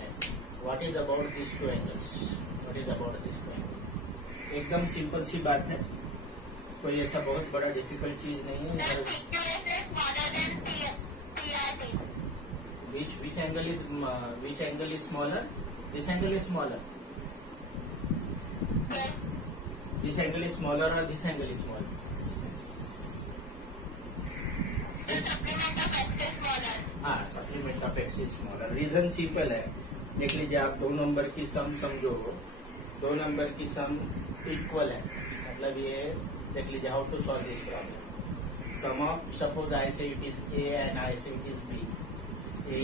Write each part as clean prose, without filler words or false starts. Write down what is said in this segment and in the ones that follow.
है. What is about this two angles? What is about this two angles? एकदम simple सी बात है, कोई ऐसा बहुत बड़ा डिफिकल्ट चीज नहीं है. Which angle is smaller? This angle is smaller. This angle is smaller or this angle is smaller? हाँ, supplement of x is smaller. Reason simple है. देख लीजिए, आप दो नंबर की सम समझो, दो नंबर की सम इक्वल है, मतलब ये देख लीजिए how to solve this problem. Sum of, suppose I say it is A and I say it is B. A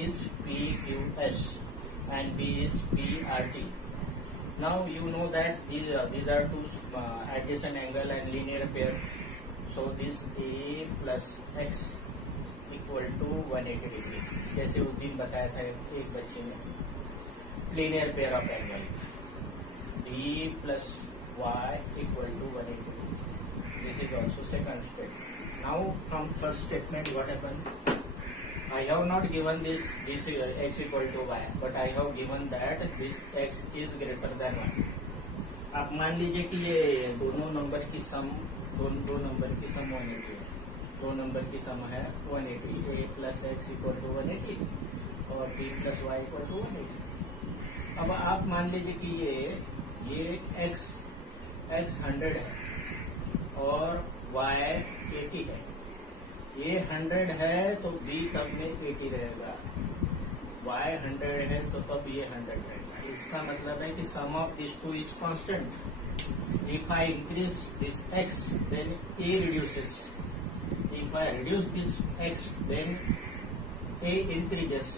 is PQS and B is PRT. Now you know that these are two adjacent angle and linear pair. So this A plus X equal to 180 degree. जैसे उस दिन बताया था एक बच्चे ने, linear pair of angle B plus Y equal to 180 degree. This is also second step. Now from first statement what happened? I have not given this x equal to y, but I have given that this x is greater than 1. आप मान लीजिए कि ये दोनों number की सम, दो number की सम 180 है. दो नंबर की सम है 180. a plus x equal to 180 और b plus y equal to 180. अब आप मान लीजिए कि ये x 100 है और y 80 है. ये 100 है तो b तब में 80 रहेगा, y 100 है तो तब ये 100 रहेगा. इसका मतलब है कि sum of this two is constant. If I increase this x then a reduces. If I reduce this x then a increases.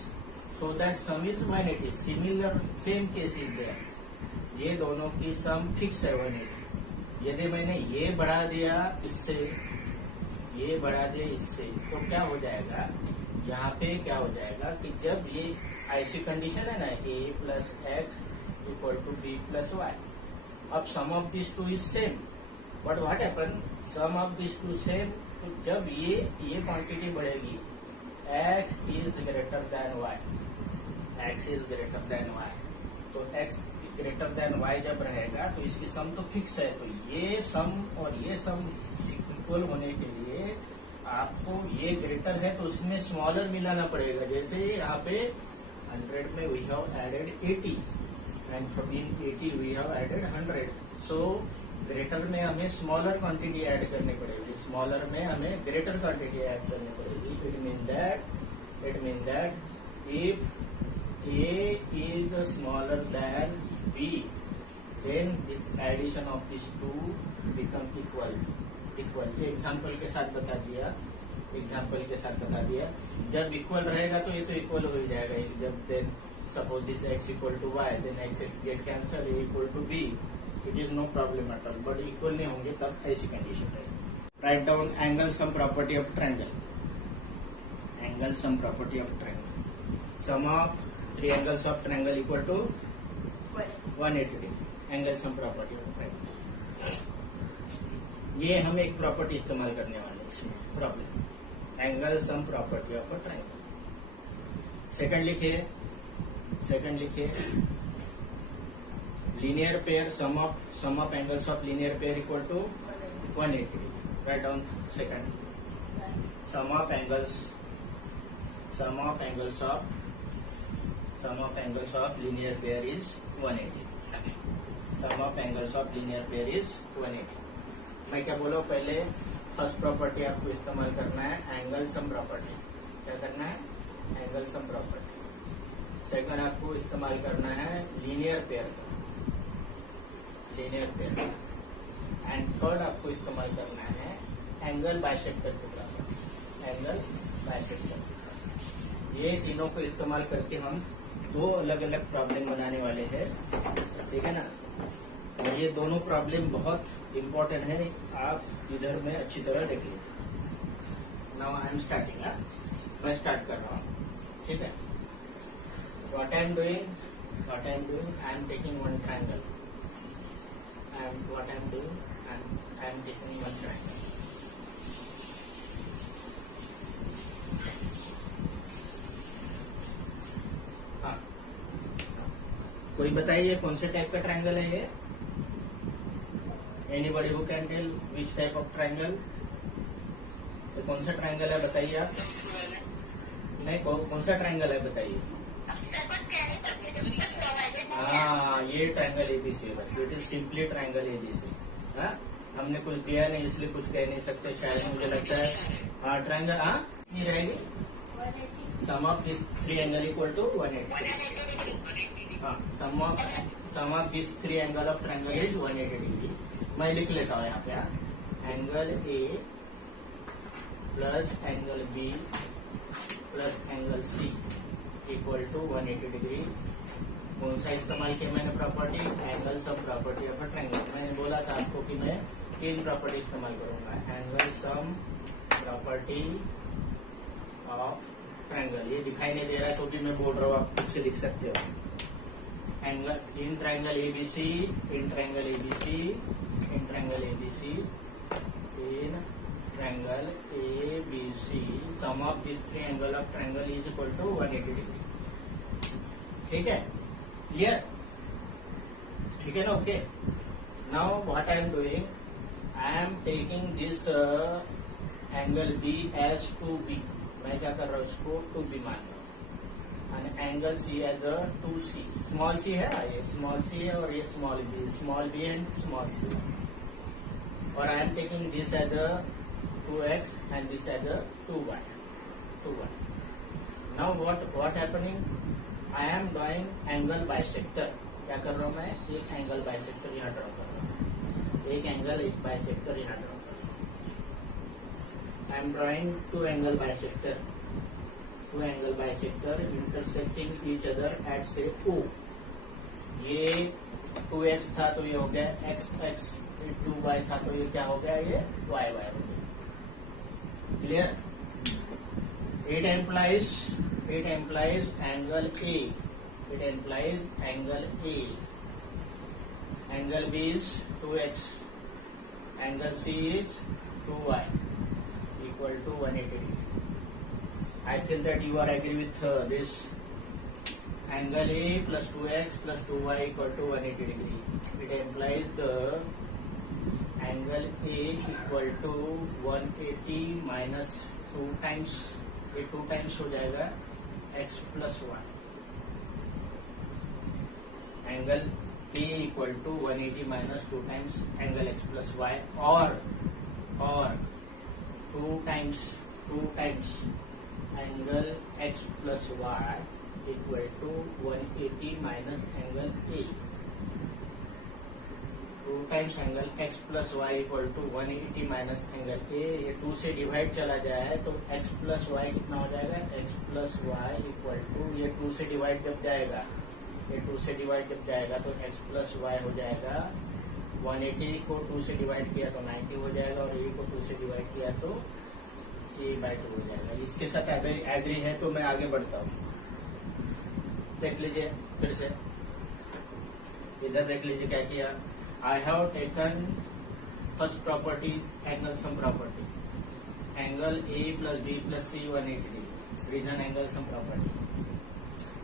So that sum is 180. Similar same case is there. ये दोनों की सम fix है 180. यदि मैंने ये बढ़ा दिया इससे, ये बढ़ा दे इससे, तो क्या हो जाएगा, यहाँ पे क्या हो जाएगा कि जब ये ऐसी कंडीशन है ना, a plus x equal to b plus y. अब sum of this two is same, but what happen, sum of this two same, तो जब ये क्वांटिटी बढ़ेगी, x is greater than y, x is greater than y, तो x greater than y जब रहेगा तो इसकी सम तो फिक्स है. तो ये सम और ये सम इक्वल होने के लिए आपको ये ग्रेटर है तो उसमें स्मॉलर मिलाना पड़ेगा. जैसे यहाँ पे 100 में we have added 80 and in 80 we have added 100. So greater में हमें स्मॉलर क्वांटिटी ऐड करनी पड़ेगी, स्मॉलर में हमें ग्रेटर क्वांटिटी ऐड करनी पड़ेगी. It mean that if A is smaller than B, then this addition of these two become equal. Example के साथ बता दिया, जब इक्वल रहेगा तो ये तो इक्वल हो ही जाएगा. जब then suppose this x equal to y, then x get cancel, a equal to b, it is no problem at all. But equal नहीं होंगे तब ऐसी कंडीशन रहेगी. Write down angle sum property of triangle. Angle sum property of triangle. Sum of three angles of triangle equal to 180 degree. Angle sum property of triangle. ये हम एक property इस्तेमाल करने वाले हैं इसमें. Problem angle sum property of triangle. Second लिखिए linear pair, sum of angles of linear pair equal to 180 degree. Write down second. Sum of angles of linear pair is 180. Sum of angles of linear pair is 180. मैं क्या बोला पहले, first property आपको इस्तेमाल करना है angle sum property. क्या करना है, एंगल सम प्रॉपर्टी. सेकंड आपको इस्तेमाल करना है लीनियर पेयर एंड थर्ड आपको इस्तेमाल करना है एंगल बाइसेक्टर की प्रॉपर्टी. Angle bisector. ये तीनों को इस्तेमाल करके हम दो अलग अलग प्रॉब्लम बनाने वाले हैं. ठीक है ना. और ये दोनों प्रॉब्लम बहुत इम्पोर्टेंट है, आप इधर में अच्छी तरह देख लीजिए. Now I am starting. मैं स्टार्ट कर रहा हूँ. ठीक है. What I am doing, I am taking one triangle. I am taking one triangle. कोई बताइए कौन से टाइप का ट्रायंगल है ये? Anybody who can tell which type of triangle? तो कौन सा ट्रायंगल है बताइए आप? नहीं, कौन सा ट्रायंगल है बताइए? हाँ, ये ट्रायंगल एबीसी, बस it is simply triangle ABC. हाँ, हमने कुछ दिया नहीं इसलिए कुछ कह नहीं सकते शायद, मुझे लगता है। हाँ, ट्रायंगल, हाँ ये रहेगी sum of this three angle equal to 180। हाँ, sum of this three angle of triangle is 180 degree. मैं लिख लेता हूँ यहाँ पे, angle A plus angle B plus angle C equal to 180 degree. कौन सा इस्तेमाल किया मैंने property? Angle sum property of triangle. मैंने बोला था आपको कि मैं 3 प्रॉपर्टी इस्तेमाल करूंगा, angle sum property of triangle. ये दिखाई नहीं दे रहा है तो भी मैं बोल रहा हूँ, आप खुद से लिख सकते हो। Angle in triangle ABC, in triangle ABC, in triangle ABC, in triangle ABC, sum of this three angle of triangle is equal to 180 degree. ठीक है, क्लियर? ठीक है ना? Okay. Now what I am doing, I am taking this angle B as 2b। मैं क्या कर रहा हूँ, इसको 2b मान रहा हूँ, angle C as 2c। Small c है, ये स्मॉल सी है और ये small b and small c. और I am taking this as 2x and this as 2y। Now what happening, I am drawing angle bisector. क्या कर रहा हूँ मैं? एक एंगल बाइसेक्टर यहाँ ड्रॉ कर रहा हूँ, एक एंगल एक बाइसेक्टर यहाँ ड्रॉ कर रहा हूँ। I am drawing two angle bisector intersecting each other at से O। ये 2x था तो ये हो गया x, 2y था तो ये क्या हो गया, ये y हो गया। Clear? It implies angle A. It implies angle A. Angle B is 2x. Angle C is 2y equal to 180 degree. I feel that you are agree with this. Angle A plus 2x plus 2y equal to 180 degree. It implies the angle A equal to 180 minus 2 times, ये 2 times हो जाएगा x plus 1। Angle A equal to 180 minus 2 times angle x plus y, और 2 times angle x plus y equal to 180 minus angle A। 2 times angle x plus y equal to 180 minus angle A। ये 2 से divide चला जाए तो x plus Y कितना हो जाएगा, x plus y equal to, ये 2 से डिवाइड जब जाएगा, ये 2 से डिवाइड जब जाएगा तो x प्लस वाई हो जाएगा, 180 को 2 से डिवाइड किया तो 90 हो जाएगा, और A को 2 से डिवाइड किया तो A/2 हो जाएगा। इसके साथ एग्री है तो मैं आगे बढ़ता हूँ। देख लीजिए फिर से, इधर देख लीजिए क्या किया। I have taken first property, angle sum property. Angle A plus B plus C 180 degree. Reason angle sum property.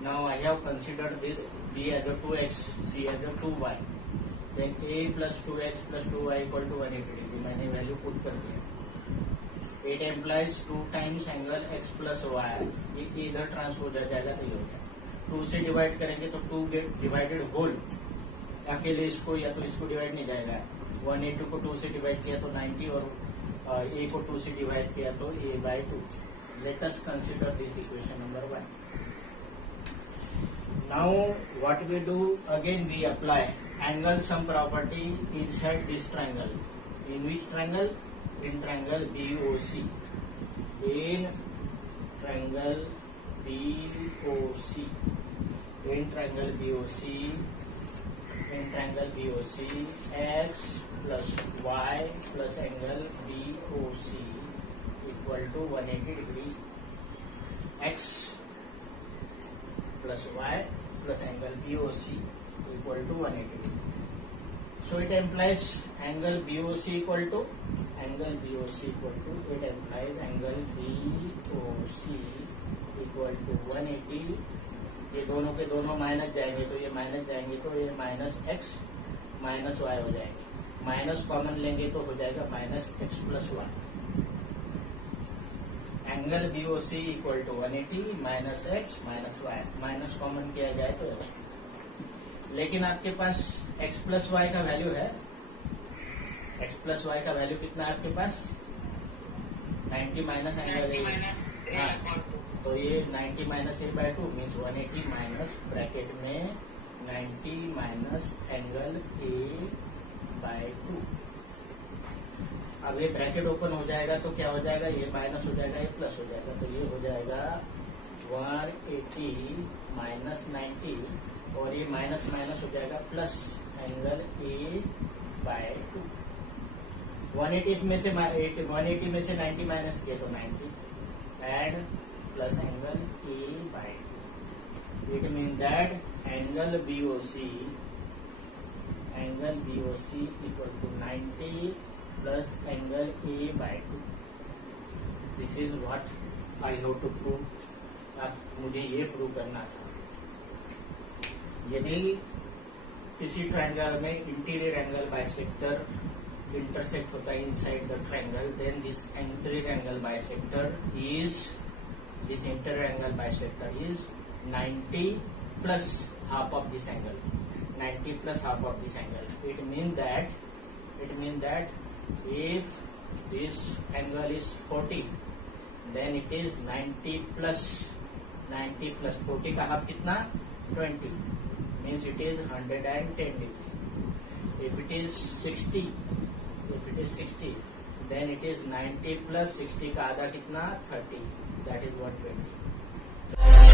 Now I have considered this B as a 2x, C as a 2y. Then A plus 2x plus 2y equal to 180 degree. मैंने value put कर दिया। It implies 2 times angle x plus y. ये इधर transpose हो जाएगा तो ये हो जाएगा। 2 से डिवाइड करेंगे तो 2 गेट डिवाइडेड होल, अकेले इसको या तो इसको डिवाइड नहीं जाएगा। 180 को 2 से डिवाइड किया तो 90, और A को 2 से डिवाइड किया तो A/2। Let us consider this equation number 1। Now what we do, again we apply angle sum property inside this triangle. In which triangle? In triangle BOC। In triangle BOC, in triangle BOC, in triangle BOC, x plus y plus angle BOC equal to 180 degree, x plus y plus angle BOC equal to 180 degree. So it implies angle BOC equal to, it implies angle BOC equal to 180 ये दोनों के दोनों minus जाएंगे तो ये minus जाएंगे तो ये माइनस एक्स माइनस वाई हो जाएंगे। माइनस कॉमन लेंगे तो हो जाएगा minus x plus y. Angle BOC equal to 180 minus x minus y. Minus common किया जाए तो लेकिन आपके पास x प्लस वाई का वैल्यू है। x प्लस वाई का वैल्यू कितना है आपके पास? 90 माइनस एंगल ए। तो ये 90 minus A by 2 means 180 minus bracket में 90 माइनस एंगल ए बाय 2। अब ये ब्रैकेट ओपन हो जाएगा तो क्या हो जाएगा? ये माइनस हो जाएगा, ये प्लस हो जाएगा। तो ये हो जाएगा 180 माइनस 90 और ये माइनस माइनस हो जाएगा प्लस एंगल ए बाय 2। 180 में से 90 माइनस किया तो 90 add plus angle A by 2। It mean that angle BOC equal to 90 plus angle A by 2। This is what I have to prove. मुझे ये प्रूव करना था। यदि किसी ट्रायंगल में इंटीरियर एंगल बाइसेक्टर इंटरसेक्ट होता है inside the triangle, then this interior angle bisector is 90 plus half of this angle. 90 plus half of this angle. It means that if this angle is 40, then it is 90 plus 40 का half कितना? 20. Means it is 110 degree. If it is 60, then it is 90 plus 60 का आधा कितना? 30. That is 120.